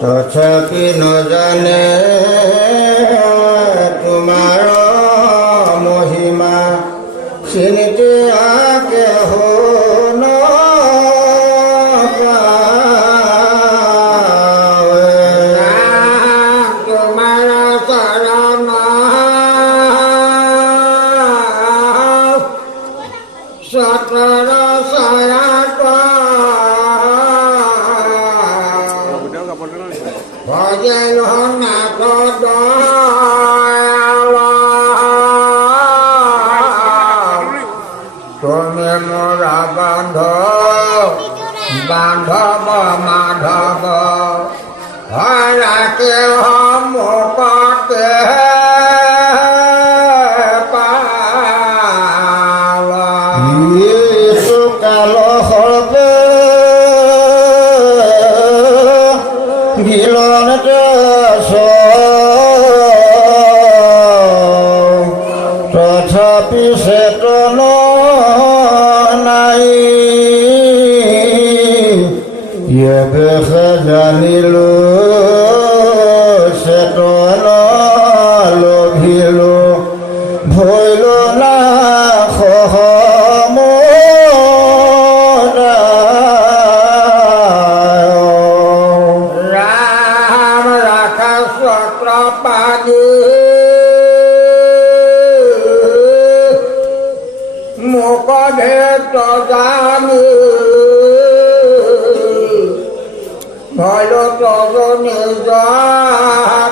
তথাপি নজানে তোমাৰ মহিমা চিনিতে আকে ন তোমাৰ চৰণ সতৰ চৰাত ভজন নাকদ তুমি মোরা বান্ধব মাধব হরাকে মুখতে কাল সর্বে গিলনতে তথাপি চেতন নাই বেশে জানিলো চেতন লভিলো ভৈল না রাম রাখা সত্র পানি মুখ ভেট জানি ভয় তজ নিজ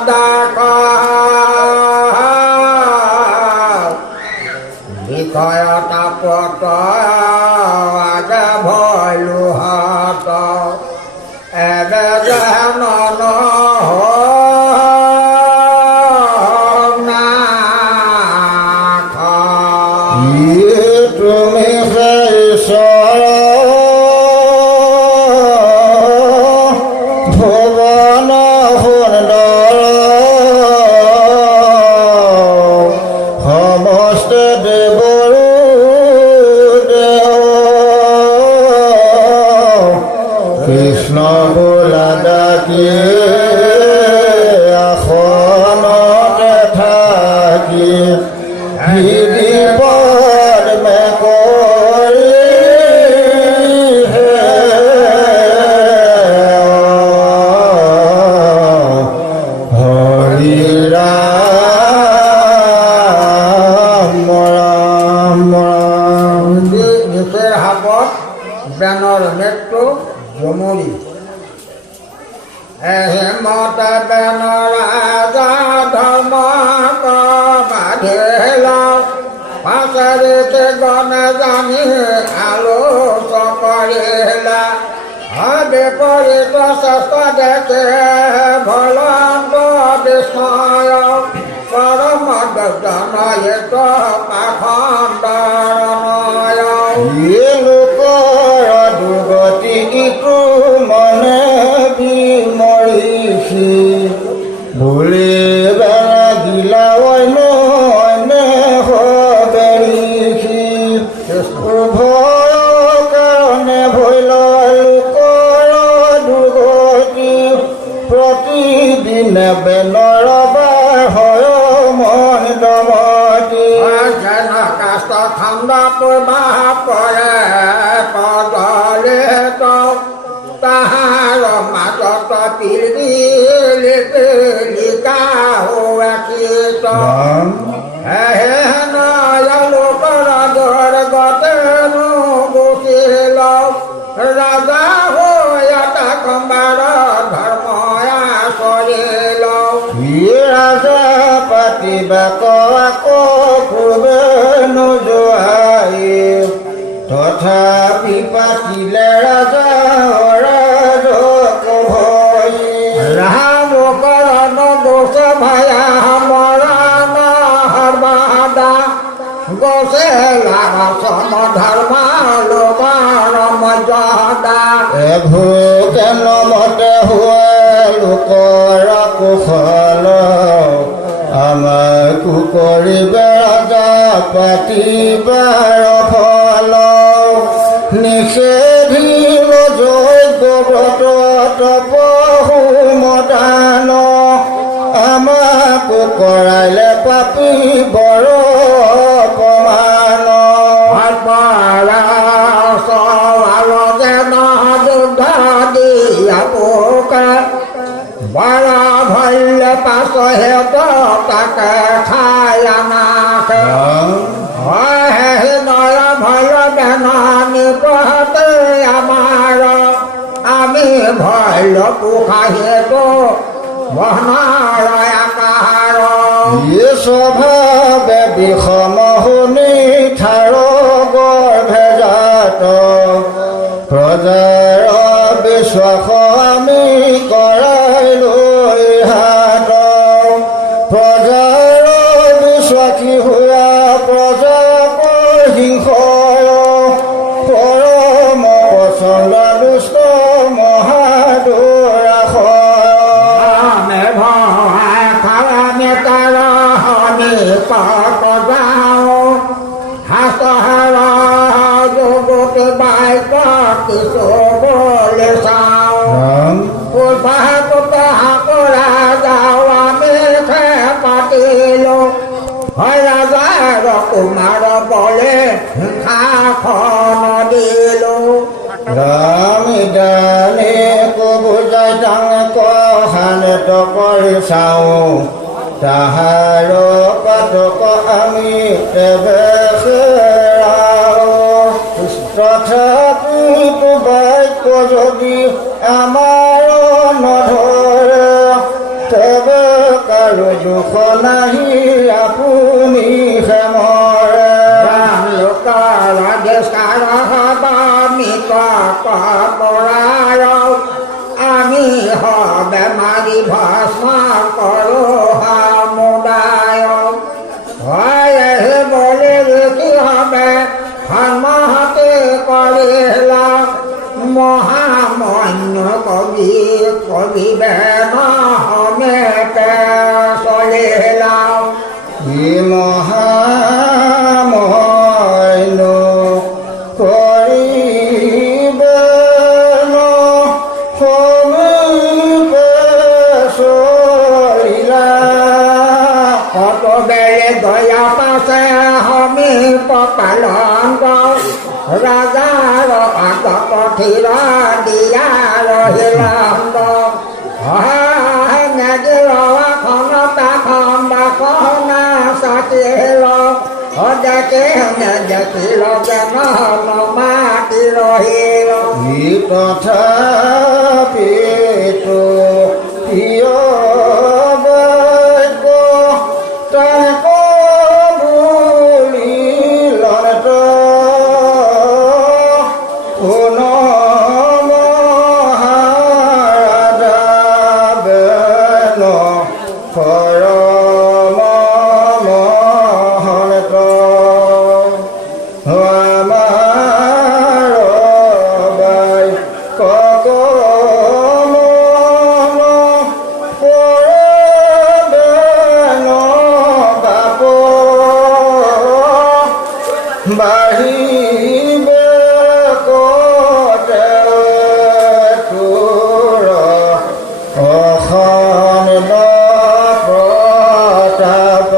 ডাকা বিষয়তা পত আগে ভয়লু হাত এবে যেন তুমি ঈশ্বৰ ভুৱন সুন্দৰ সমস্ত দেৱৰো দেৱ কৃষ্ণ বোলা ডাকি আসনতে থাকি বিপদ মে কৰি হৰি ৰাম ৰাম ৰাম নিচেৰ হাবত বেনৰ মৃত্যু জমৰি হেমত বেনৰ আজা ধৰ্ম বাধিলা পাছৰিতে গণে জানি আলোচ কৰিলা বিপৰীত চেষ্ট দেখে ভলন্ত বিস্ময় পৰম জনয়িত পাখণ্ডৰণয় লোকৰ দুগতি ইটো মনে বিমৰিষি ভুলে বেগিলা অন্য অন্যে হবেৰিষি উভয় কাৰণে ভৈল লোকৰ দুগতি প্ৰতিদিনে বেনৰ হয় মন দমতি যেন কাষ্ট খণ্ড পূৰ্বা পৰে পদলে তাহাৰ মাজত পিলিকা হোৱাকীত হেন লোকৰ দৰ গতেনো গুচিল ৰাজা হৈ এটা কম্বাৰ ধৰ্ম আচৰিল ৰাজা পাতিবা আকৌ পূৰ্বে নোযোৱাই তথাপি পাতিলে ৰাজা ৰাম কৰণ দোষ ভয়া মৰণ সৰ্বাদা গছে লাভ সম ধৰ্ম লোকৰ মৰ্যাদা ভোগেন মতে হুৱে লোকৰ কুশল আমাকো কৰিবে ৰাজা পাতিবাৰ ফল নিষেধিল যজ্ঞ ব্ৰত তপহু মদান আমাকো কৰাইলে পাপী বৰ অপমান বৰা ভল্য পাছ হেত তাকে খাই নাখে নৰ ভয় বেনানি পহতে আমাৰ আমি ভল্য পোখা হেত বহনাৰ আকাৰ স্বভাৱে বিষম শুনি থাৰ গৰ্ভে জাত প্ৰজাৰ বিশ্বাস আমি কৰাই লৈ হাত প্ৰজাৰ বিশ্বাসী হোৱা প্ৰজাক হিংসয় পৰম পচন্দ দুষ্ট আমি ভয় খাৰামি কাৰ আমি পাওঁ হাসহৰ জগত বাইক কিছু বলে চাওঁ উৎপাত কৰা যাওঁ আমি পাতিলো হয় ৰাজাৰ কুমাৰ বলে শাসন দিলো ৰামিদানে বুজাই ডাঙ কহানেত কৰি চাওঁ তাহাৰ পাতক আমি তথাপিতো বাক্য যদি আমাৰ নধৰে তেবে কাৰো দুখ নাহি আপুনি হেমৰে আমি হবে মাৰি ভস্ম কৰো সমুদায় হয় বলে কি হবে সন্মহতে কৰিলা মহামন্য কবি কবিবে নহমেতে চলিলা ই মহামন্য কৰিবে নহমেতে চলিলা কত বেলে দয়া পাছে সমীপ পালন ৰাজাৰ আগত থিৰ দিয়া ৰহিলাম খনা চাকিল দেখিল যেন মাতি ৰহিল তথাপিতো প্ৰিয় বাক্য তাক বুলিলত মহাৰাজা বেন পৰম মহন্ত আমাৰ বাই কক পৰবেন বাপ বাহিবে কতে তোৰ অখন প্ৰতাপ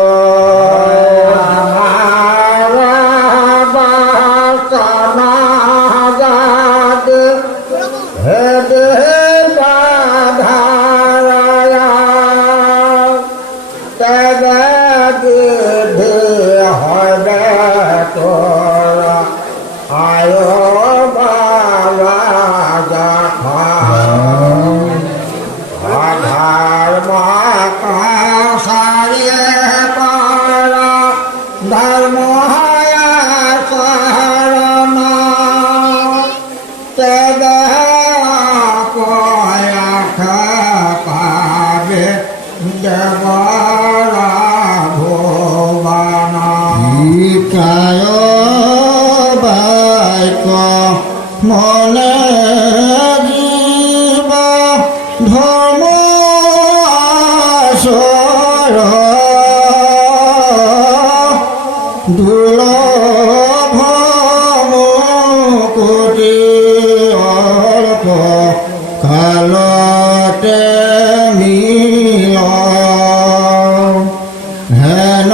ধৰ্ম শৰণ পাবে দেবৰা ভুবন বাক্য মনে জীৱ ধৰ্ম আচৰ দুৰ্লভ মুকুতি অল্প কালতে মিল হেন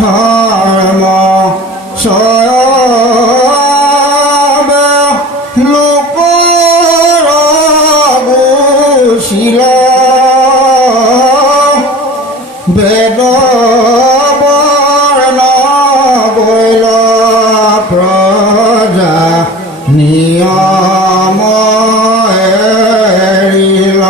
ধৰ্ম চবে লোকৰ গুচিল বেদ বৰ্ণ গৈল প্ৰজা নিয়ম এৰিল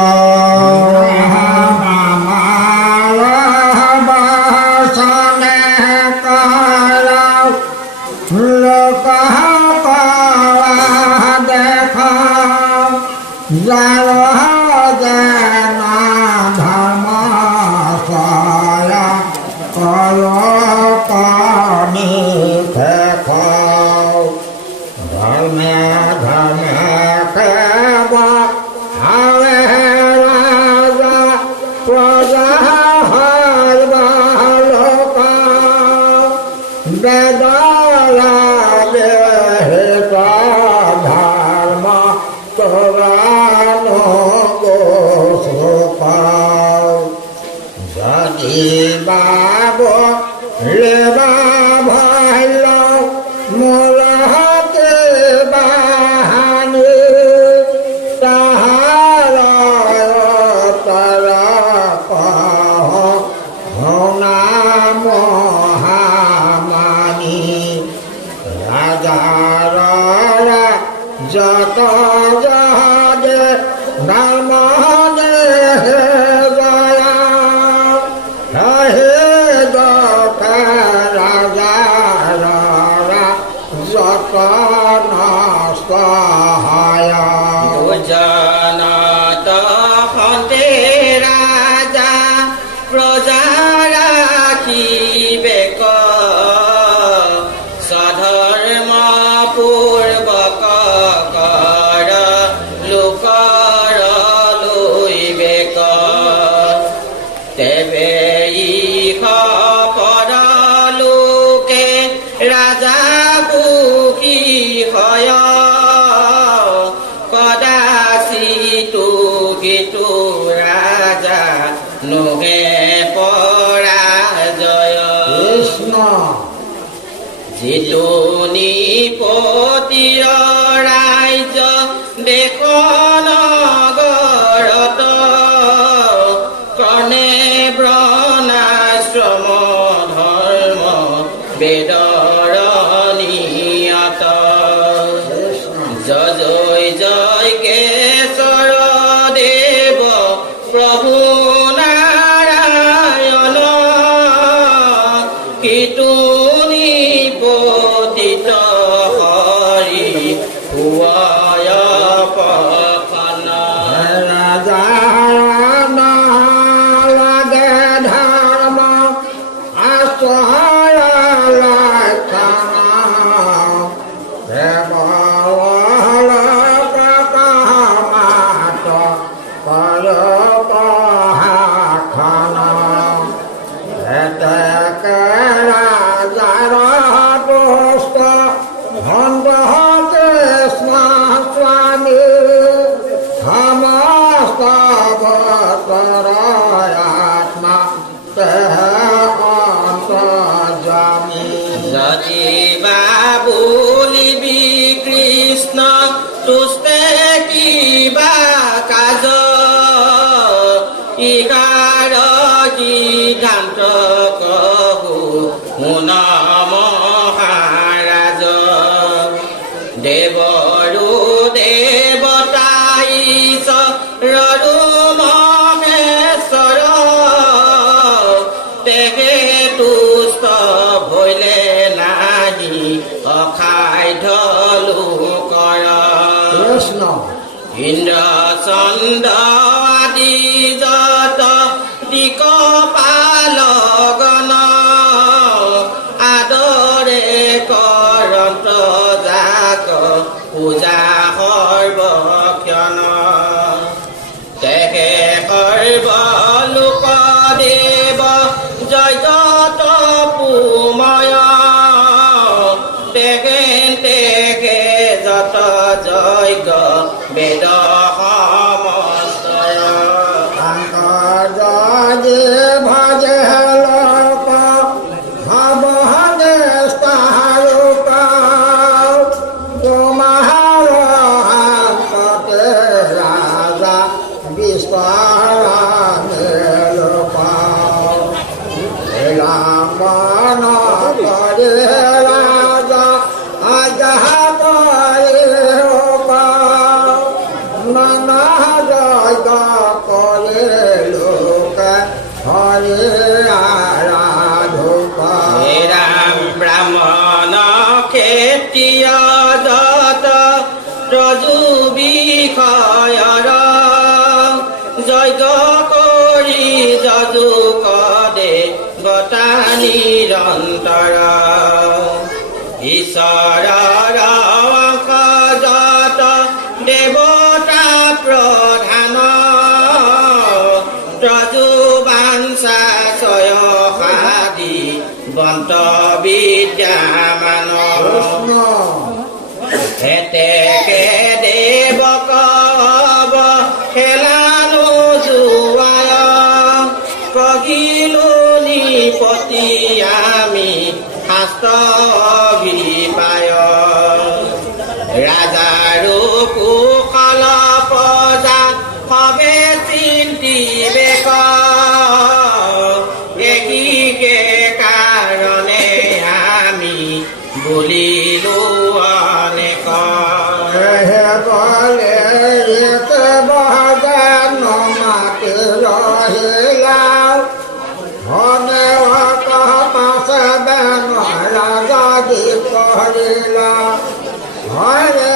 যত যাদে নাম জানাত হতে রাজা প্রজা রাখিবে সধর্ম পূর্বক কর লোকর লইবে তেবে ইহ পর লোকে রাজা বুকি হয় গীতু রাজা নোহে পরাজয় কৃষ্ণ যিটো নিপতিৰ ৰাজ্য দেশ নগৰত কৰ্ণে ব্ৰণাশ্ৰম ধৰ্ম বেদৰ নিয়ত জয় জয় কেশৰ দেৱ প্ৰভু নাৰায়ণ কিতু নিপতিত হৰি ভুৱয় পখন ৰাজাৰ লাগে ধৰ্ম আশ্ৰয় বুলিবি কৃষ্ণ তুস্তে কিবা কাজ ইকাৰ সিদ্ধান্ত কহু শুন মহাৰাজ দেৱৰো দেৱতা ঈশ্বৰৰো মহেশ্বৰ তেহে তুষ্ট ভৈলে নাহি অখাদ্য লোকৰ কৃষ্ণ ইন্দ্ৰ চন্দ্ৰ আদি যত দিকপালগণ আদৰে কৰন্ত যাক পূজা যজ্ঞ বেদ সমস্তয় যে ভজে লোক ভবনে স্থারূপ তোমার হাতে রাজা বিস্তারে লোক রামন করে রাজা আজহা করে নানা জয় করে লোক হরে আরাধক হে রাম ব্রাহ্মণ ক্ষেত্রীয় দত্ত রজু বিষয়ৰ যজ্ঞ কৰি যজু কদে গতা নিৰন্তৰ ঈশ্বৰৰ অংশ যত দেৱতা প্ৰধান ৰজু বাঞ্ছা ছয়সাদি বন্ত বিদ্যামান হেতেকে দেৱক খেলানো জোৱায় কহিলো নিপতি আমি শাস্ত্ৰ বিপায় ৰাজাৰো কুশল প্ৰজা সবে চিন্তিবেক এহিকে কাৰণে আমি বুলিলো অনেক বলে বহান মাতি রহিলা হনে পাশে বেন রাজি কহিলা হরে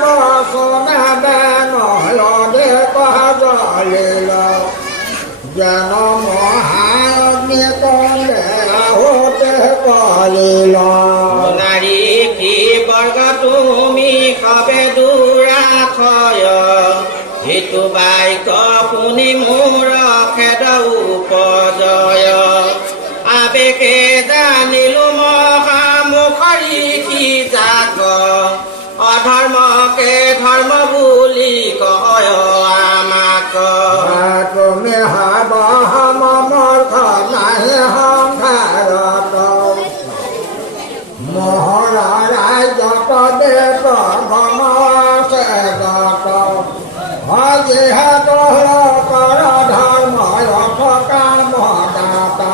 বসনে বেন লদে কহিল যেন মহাগ্নি কলে আহতে কলিল নাৰী কি বৰ্গ তুমি সবে দুৰাখয় সেইটো বাক্য শুনি মোৰ খেদ উপজয় আবেগে জানিলো মহামুখৰি কি জাগ অধৰ্মকে ধৰ্ম বুলি কয় আমাক তুমি হব মূৰ্খ নাহি সংসাৰত মোহৰ ৰাজ্যত দেৱ গণছে গত যিহেতু লোকৰ ধৰ্ম কাম দাতা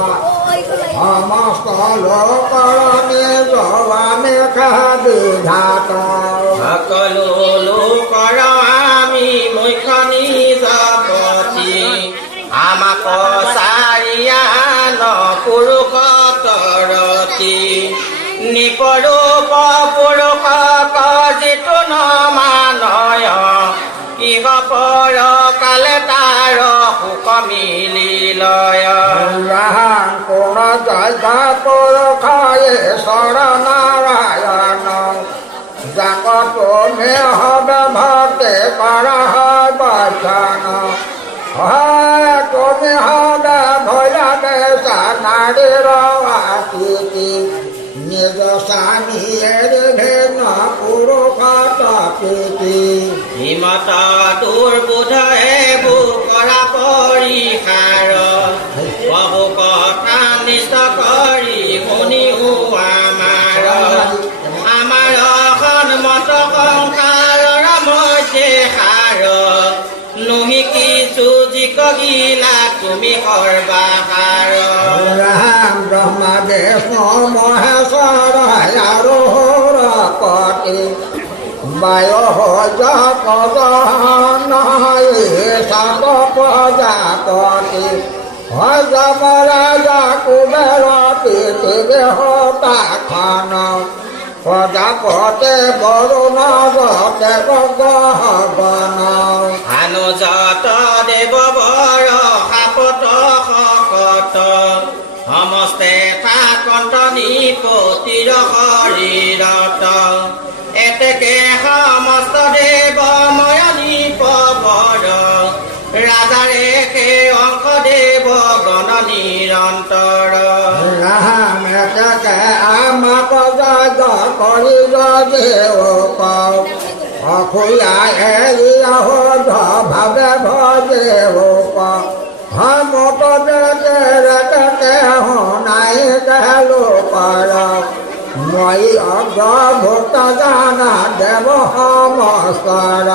সমস্ত লোকৰ নিজ আমি বিধাত সকলো লোকৰ আমি মুখ্য নিজপতি আমাক চাৰিয়ান পুৰুষতৰতি নিপৰূপ পুৰুষক যিটো নমানয় ইহ পৰ কালে তাৰ সুখ মিলি লয় কোন জয় পুৰুষায় শৰণাৰায়ণ যাক তুমি হবে ভক্তি কৰা হয় বচন তুমি হবে ভৈৰৱে নাৰীৰ আতিথি নিজ স্বামীৰ ভিন্ন পুৰুষ তপীতি হিমত দুৰ্বোধে বুকৰা পৰিসাৰ বহু কথা নিষ্ঠ কৰি শুনিও আমাৰ সন্মত সংসাৰৰ মধ্যে সাৰ নুহিকিছো যিক গিলা তুমি সৰ্বাসাৰ ৰাম ব্ৰহ্মা বিষ্ণু মহেশ্বৰ আৰু পতি বায়ু সাত প্ৰজাপতি যমৰাজা কুবেৰ পৃথিৱী হতাখন প্ৰজাপতি বৰুণ দেৱ গহগণ আনুজত দেৱ বৰ সাপত শকত সমস্তে থাকন্ত নিপতিৰ শৰীৰত এতেকে সমস্ত দেৱময় নিপবৰ ৰাজাৰে সেই অংশ দেৱ গণ নিৰন্তৰ ৰাম এতেকে আমাক জয় কৰি দেৱ অখুয়া এৰিয়া হদ ভাবে ভজে ৰোপ মত ৰেকে শুনাই গেলো পাৰ মই অগ্ৰভূত জানা দেৱ সমস্তৰ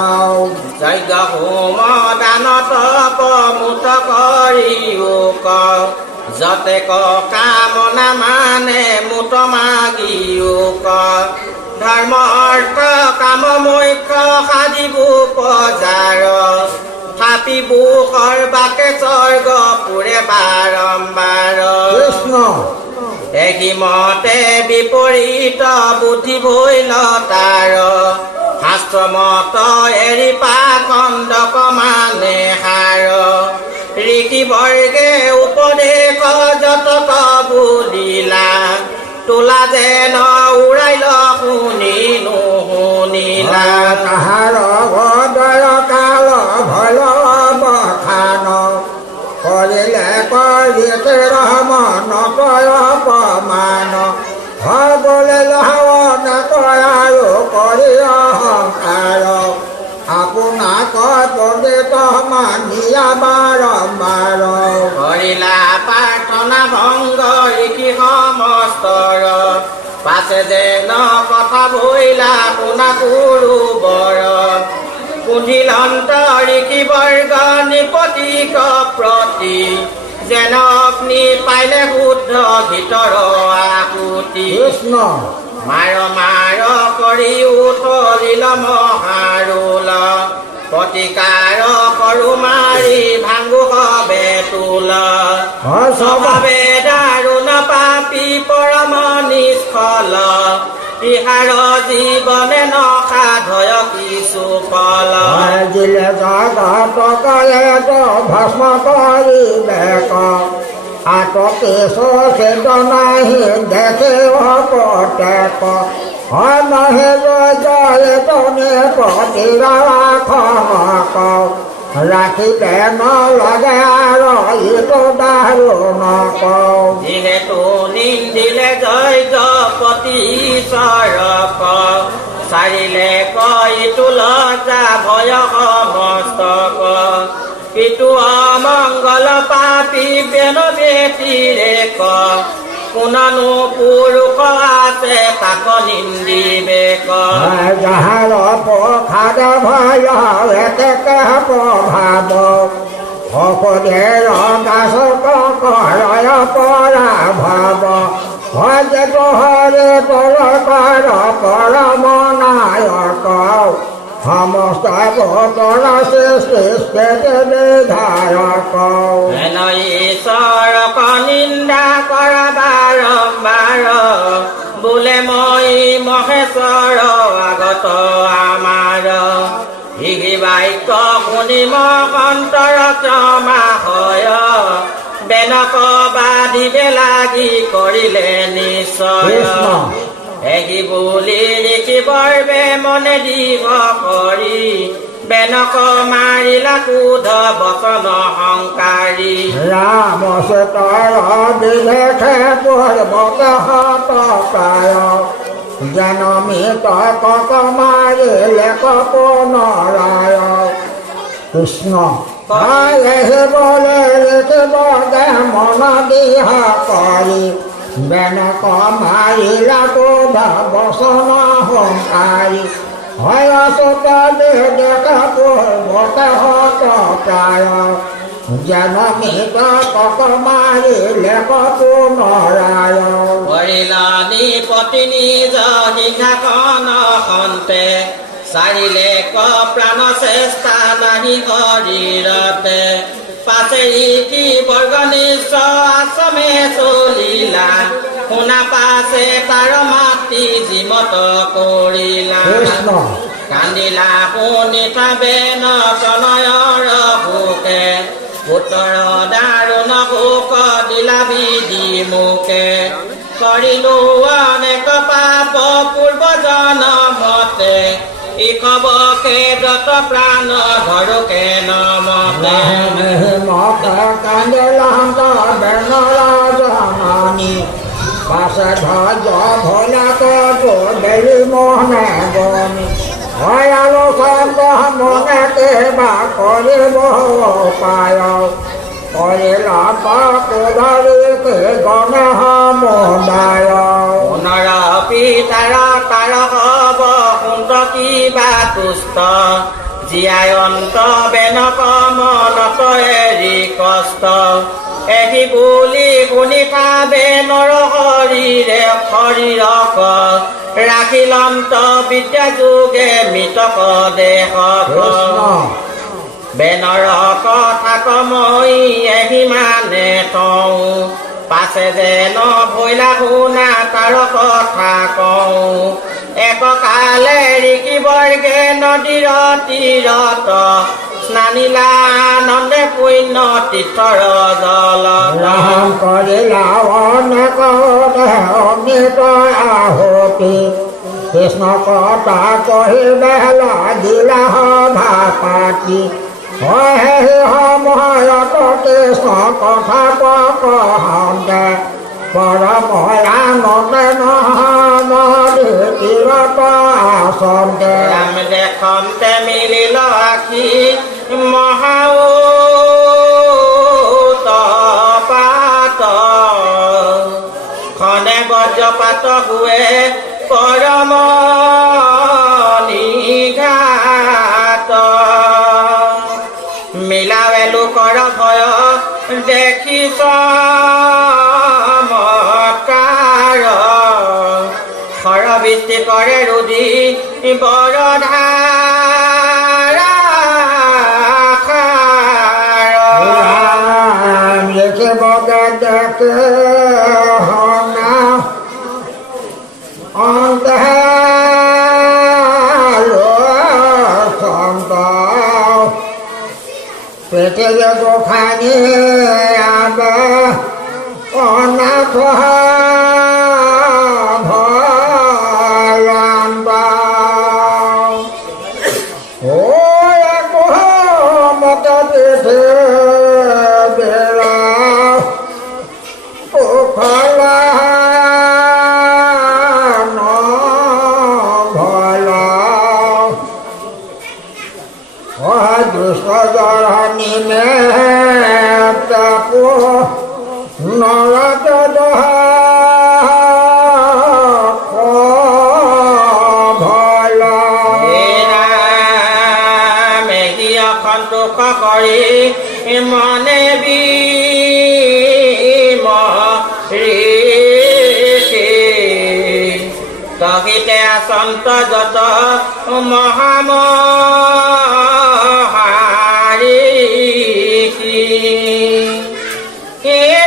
যজ্ঞ হোম দান তপ মুত কৰিও যতে কামনা মানে মুত মাগিও ধৰ্ম অৰ্থ কাম মুখ্য সাজিবো পজাৰ থাপিবো সৰ্বাকে স্বৰ্গ পুৰে বাৰম্বাৰ কৃষ্ণ এগিমতে বিপৰীত বুদ্ধি ভৈল তাৰ শাস্ত্ৰমত এৰি পাখণ্ডক মানে সাৰ ঋষি বৰ্গে উপদেশ যতক বুলিলা তোলা যেন উৰাইল শুনি নুশুনিলা তাহাৰ গদয় কাল ভল বখান কৰিলে কৰিতে ৰমন কয় অপমান গলে লাৱন কয় আৰু কৰি অহংকাৰ আপোনাক পণ্ডিত মানিয়া বাৰম্বাৰ কৰিলা প্ৰাৰ্থনা ভংগ ঋষি সমস্তৰ পাছে যেন কথা ভৈলা শুনা কুৰু বৰ কুণ্ঠিলন্ত ঋষি বৰ্গ নিপতিক প্ৰতি যেন অগ্নি পাইলে শুদ্ধ ভিতৰ আকুতি কৃষ্ণ মাৰ মাৰ কৰি উঠলিল মহাৰুল প্ৰতিকাৰ কৰো মাৰি ভাঙো হবে তোল স্বভাৱে দাৰুণ পাপী পৰম নিষ্ফল ইহাৰ জীৱনে নসাধয় কিছু ফল জিলে জগত কলে ভস্ম কৰিবেক আতকে চেতনাহি দেখে প্ৰত্যেক নহে জয় তনে প্ৰতিৰাখ ৰাখিলে নলগে আৰু ইটো দাৰুণ যিহেতু নিন্দিলে যজ্ঞপতি ঈশ্বৰক চাৰিলে ইটো লজ্জা ভয় সমস্তক পিতু অমংগল পাপী বেন ব্যতিৰেক কোনানো পুৰুষ আছে তাক নিন্দিবেক যাহাৰ প্ৰসাদ ভয় এতেকে প্ৰভাৱ অসুধেৰ দাসক কৰয় পৰা ভাৱ ভজে হৰে পৰকাৰ পৰম নায়ক সমস্ত ভূতৰ সৃষ্টি ধাৰক ঈশ্বৰক নিন্দা কৰা বাৰম্বাৰ বোলে মই মহেশ্বৰ আগত আমাৰ হিহি বাক্য শুনি মন্তৰ ক্ষমা হয় বেনক বাধিবে লাগি কৰিলে নিশ্চয় এগি বুলি ঋষি বৰ্বে মনে দিব কৰি বেনক মাৰিলা ক্ৰোধ বচন সংকাৰী ৰাম চেতৰ বিভেষে পৰ্বত হতকায় জনমিত কক মাৰিলে কপ নৰায় কৃষ্ণ হে বলে বগে মন দিহ কৰি বেনক মাৰিলা ক্ৰোধ বচন সংকাৰী হয় দেখা পৰ্বত হতকায় জনমিত কক মাৰিলে কপ নৰায় কৰিলা নিপতি নিজ সিংহাসন সন্তে চাৰিলে প্ৰাণ চেষ্টা নাহি শৰীৰতে পাছে ঋষি বৰ্গ নিশ্চয় আশ্ৰমে চলিলা শুনা পাছে তাৰ মাতৃ জিমত কৰিলা কান্দিলা শুনি বেন প্ৰণয়ৰ ভোকে পুত্ৰ দাৰুণ শোক দিলা বিধি মোকে কৰিলো অনেক পাপ পূৰ্ব জনমতে ইকবকে দত প্ৰাণ ঘৰকে নমতে কান্দিলান্ত বেনৰ জননী পাছে ধ্বজ ভলা কটো বেলি মোহনে বনি হয় আলোচন মনেতে বা কৰিব পায় কৰিলা কোধাৰিকে গণে সমুদায় পুনৰ পিতাৰ তাৰ হব সুন্ত কিবা তুষ্ট জীয়াই অন্ত বেন কমলত এৰি কষ্ট এহি বুলি শুনি পাবে নৰ শৰীৰে শৰীৰক ৰাখিলন্ত বিদ্যা যোগে মৃতক দেহ বেনৰ কথা কমই এহি মানে কওঁ পাছে যেন ভৈলা শুনা তাৰ কথা কওঁ এককালে ঋষি বৰ্গে নদীৰ তীৰত স্নানিলা আনন্দে পুণ্য তীৰ্থৰ জল ৰাম কৰিলা অনেক অমৃত আহুতি কৃষ্ণ কথা কহিবে লাগিলা সভা পাতি হয় সময়ত কৃষ্ণ কথা কহন্তে পৰময়ানন্দে নদী তীৰত আচন্তে ৰাম দেখন্তে মিলিল আখি মহা খনে বজ্ৰপাত হুৱে পৰম নিঘাত মিলাৱে লোকৰ ভয় দেখি চমৎকাৰ খৰবৃষ্টি কৰে ৰুধি বৰধাৰা লিখে বগে দেখে হনা অন্ত পেটে যে গোখানি আবে অনাথ ভয়ানবা ও মত পেটে বেলা পোখলা ন ভলা দুষ্ট জৰণী নে তাপো নৰক ভলা মেঘিয় সন্তোষ কৰি মনে তহিতে আচন্ত যত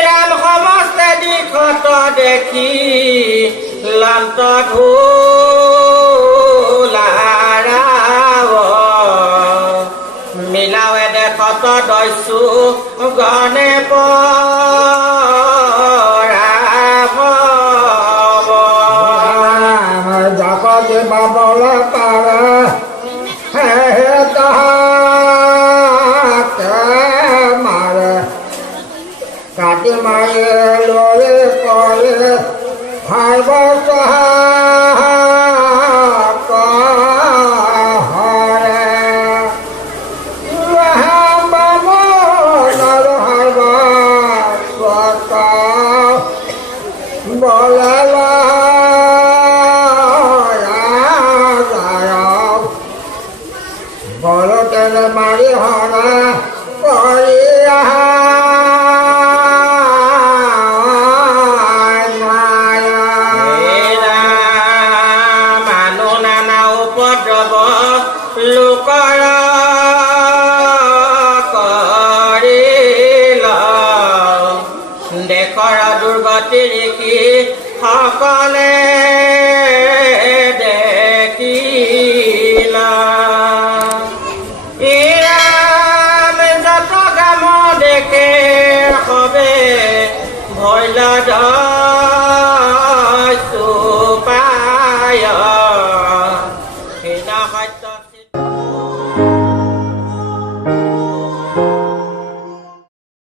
ৰাম সমস্তে দিশত দেখি লন্ত ধূলাৰাৱ মিলাৱে দেখত দস্যু গণে জগতে বাবল পাৰা হে তাহাকে মাৰে কাটি মাৰি লৰে কৰে খাইব মাৰি হৰা কৰি মানুহ নানা উপদ্ৰৱ লোকৰ কৰিল দেশৰ দুৰ্গতি দেখি সকলে দেখিলা দেখে হবে ভৈলা